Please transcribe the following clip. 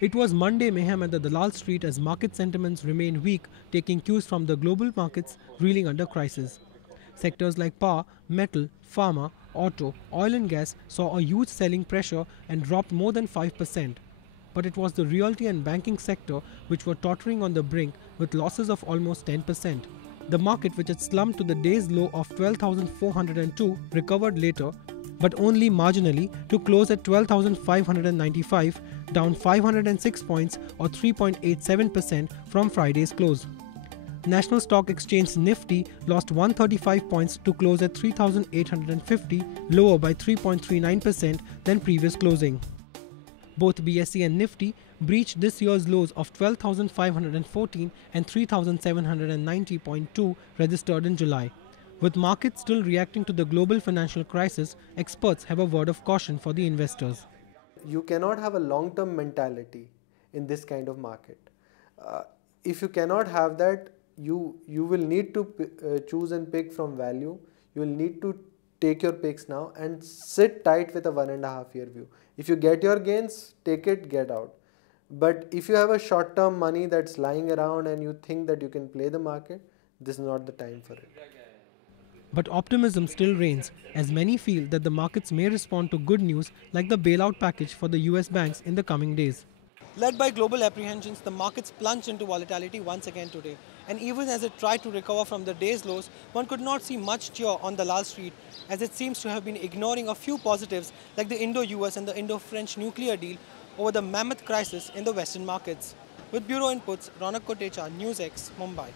It was Monday mayhem at the Dalal Street as market sentiments remained weak, taking cues from the global markets reeling under crisis. Sectors like power, metal, pharma, auto, oil and gas saw a huge selling pressure and dropped more than 5%. But it was the realty and banking sector which were tottering on the brink with losses of almost 10%. The market, which had slumped to the day's low of 12,402, recovered later, but only marginally to close at 12,595, down 506 points or 3.87% from Friday's close. National Stock Exchange Nifty lost 135 points to close at 3,850, lower by 3.39% than previous closing. Both BSE and Nifty breached this year's lows of 12,514 and 3,790.2 registered in July. With markets still reacting to the global financial crisis, experts have a word of caution for the investors. You cannot have a long-term mentality in this kind of market. If you cannot have that, you will need to choose and pick from value. You will need to take your picks now and sit tight with a 1.5 year view. If you get your gains, take it, get out. But if you have a short-term money that's lying around and you think that you can play the market, this is not the time for it. But optimism still reigns, as many feel that the markets may respond to good news like the bailout package for the US banks in the coming days. Led by global apprehensions, the markets plunged into volatility once again today. And even as it tried to recover from the day's lows, one could not see much cheer on the Dalal Street, as it seems to have been ignoring a few positives like the Indo-US and the Indo-French nuclear deal over the mammoth crisis in the Western markets. With Bureau Inputs, Ronak Kotecha, NewsX, Mumbai.